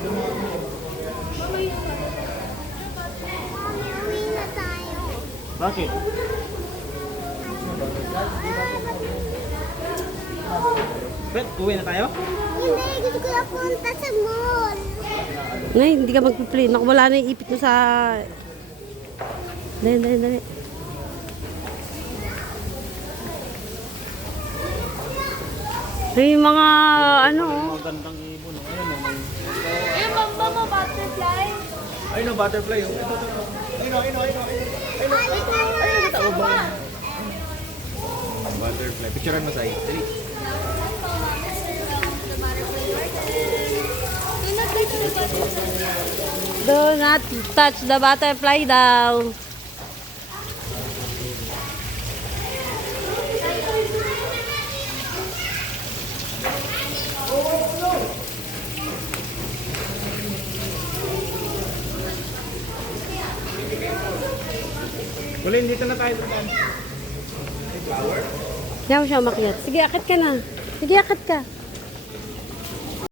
Uwi na tayo. Bakit? Bet, uwi na tayo? Hindi, gusto ko na punta sa mall. Nay, hindi ka mag-play. Naku, wala na yung ipit mo sa... Dali, dali, dali. Ay, yung mga ano, oh. Magandang ibon. Ayun, may... Yung mama butterfly. Ayun, no, butterfly. Oh. Ito. Ayun, ayun, ayun, ayun. Ayun, tawag ba? Butterfly. Picturean mo sa iyo. Dali. Do not touch the butterfly daw. Kulin, dito na tayo. Kaya mo siya umakyat. Sige, akit ka na. Sige, akit ka.